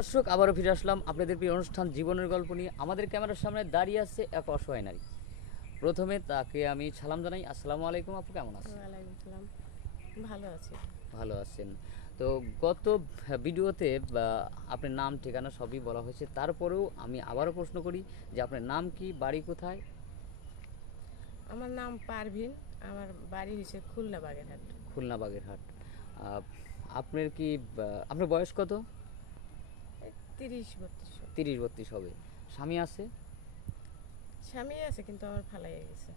দর্শক আবারও ফিরে আসলাম আপনাদের প্রিয় অনুষ্ঠান জীবনের গল্প নিয়ে আমাদের ক্যামেরার সামনে দাঁড়িয়ে আছে এক অসহায় নারী প্রথমে তাকে আমি সালাম জানাই আসসালামু আলাইকুম আপু কেমন আছেন ভালো আছি ভালো আছেন তো গত ভিডিওতে আপনার নাম ঠিকানা সবই বলা হয়েছে তারপরেও আমি আবারও প্রশ্ন করি যে আপনার নাম কি বাড়ি কোথায় আমার নাম পারভিন আমার বাড়ি হচ্ছে খুলনা বাগেরহাট খুলনা বাগেরহাট আপনার কি আপনার বয়স কত তিরিশ বত্রিশ তিরিশ হবে স্বামী আছে স্বামী আছে কিন্তু আমার ফালাইয়া গেছে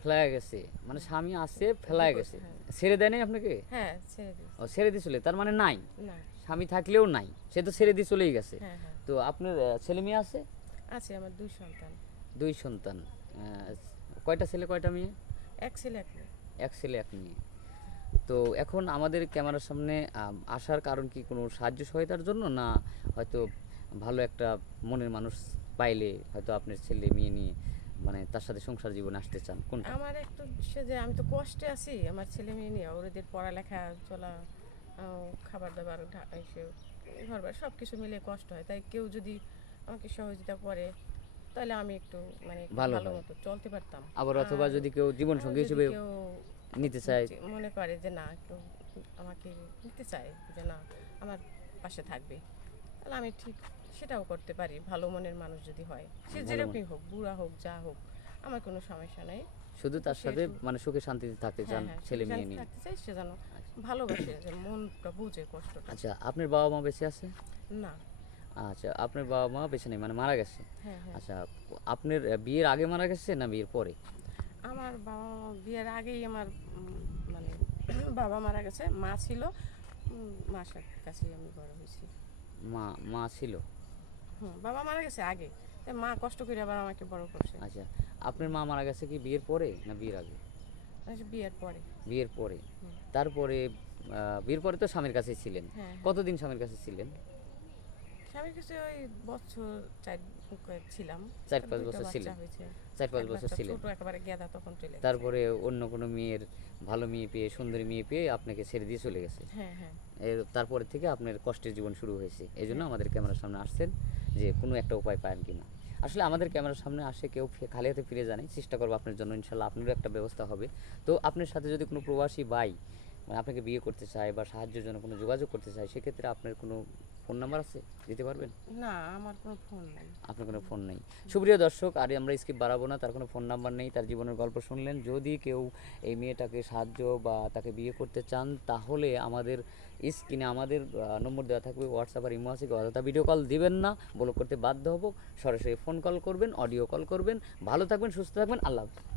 ফেলায় গেছে মানে স্বামী আছে ফেলায় গেছে হ্যাঁ। ছেড়ে দেয়নি আপনাকে হ্যাঁ ছেড়ে দিয়েছে ও ছেড়ে দিয়েছিল তার মানে নাই না স্বামী থাকলেও নাই সে তো ছেড়ে দিয়ে চলেই গেছে হ্যাঁ, হ্যাঁ। তো আপনার ছেলে মেয়ে আছে আছে আমার দুই সন্তান দুই সন্তান কয়টা ছেলে কয়টা মেয়ে এক ছেলে এক মেয়ে এক ছেলে এক মেয়ে তো এখন আমাদের ক্যামেরার সামনে আসার কারণ কি কোনো সাহায্য সহায়তার জন্য না হয়তো ভালো একটা মনের মানুষ পাইলে হয়তো আপনার ছেলে মেয়ে নিয়ে মানে তার সাথে সংসার জীবন আসতে চান কোন আমার একটু সে যে আমি তো কষ্টে আছি আমার ছেলে মেয়ে নিয়ে ওদের পড়ালেখা চলা খাবার দাবার ঘর বাড়ি সব কিছু মিলে কষ্ট হয় তাই কেউ যদি আমাকে সহযোগিতা করে তাহলে আমি একটু মানে ভালো মতো চলতে পারতাম আবার অথবা যদি কেউ জীবন সঙ্গী হিসেবে নিতে চায় মনে করে যে না একটু আমাকে নিতে চায় যে না আমার পাশে থাকবে তাহলে আমি ঠিক সেটাও করতে পারি ভালো মনের মানুষ যদি হয় সে যেরকমই হোক বুড়া হোক যা হোক আমার কোনো সমস্যা নেই শুধু তার সাথে মানে সুখে শান্তিতে থাকতে হ্যাঁ, চান হ্যাঁ, ছেলে মেয়ে নিয়ে থাকতে চাই সে যেন আচ্ছা। ভালোবাসে যে মনটা বুঝে কষ্টটা আচ্ছা আপনার বাবা মা বেঁচে আছে না আচ্ছা আপনার বাবা মা বেঁচে নেই মানে মারা গেছে হ্যাঁ, আচ্ছা আপনার বিয়ের আগে মারা গেছে না বিয়ের পরে আমার বাবা মা বিয়ের আগেই আমার মানে বাবা মারা গেছে মা ছিল মার কাছেই আমি বড় হয়েছি মা মা ছিল হুম বাবা মারা গেছে আগে মা কষ্ট করে আবার আমাকে বড় করছে আচ্ছা আপনার মা মারা গেছে কি বিয়ের পরে না বিয়ের আগে আচ্ছা, বিয়ের পরে বিয়ের পরে তারপরে বিয়ের পরে তো স্বামীর কাছে ছিলেন হ্যাঁ, হ্যাঁ। কতদিন স্বামীর কাছে ছিলেন তারপরে অন্য কোনো মেয়ের ভালো মেয়ে পেয়ে সুন্দরী মেয়ে পেয়ে আপনাকে ছেড়ে দিয়ে চলে গেছে হ্যাঁ, হ্যাঁ। তারপর তারপরে থেকে আপনার কষ্টের জীবন শুরু হয়েছে হ্যাঁ। এই জন্য আমাদের ক্যামেরার সামনে আসছেন যে কোনো একটা উপায় পান কিনা আসলে আমাদের ক্যামেরার সামনে আসে কেউ খালি হাতে ফিরে জানে চেষ্টা করবো আপনার জন্য ইনশাল্লাহ আপনারও একটা ব্যবস্থা হবে তো আপনার সাথে যদি কোনো প্রবাসী বাই মানে আপনাকে বিয়ে করতে চায় বা সাহায্যের জন্য কোনো যোগাযোগ করতে চায় সেক্ষেত্রে আপনার কোনো ফোন নাম্বার আছে দিতে পারবেন না আমার কোনো ফোন নেই আপনার কোনো ফোন নেই সুপ্রিয় দর্শক আর আমরা স্কিপ বাড়াবো না তার কোনো ফোন নাম্বার নেই তার জীবনের গল্প শুনলেন যদি কেউ এই মেয়েটাকে সাহায্য বা তাকে বিয়ে করতে চান তাহলে আমাদের স্ক্রিনে আমাদের নম্বর দেওয়া থাকবে হোয়াটসঅ্যাপ আর ইমো আছে অযথা ভিডিও কল দিবেন না ব্লক করতে বাধ্য হবো সরাসরি ফোন কল করবেন অডিও কল করবেন ভালো থাকবেন সুস্থ থাকবেন আল্লাহ হাফিজ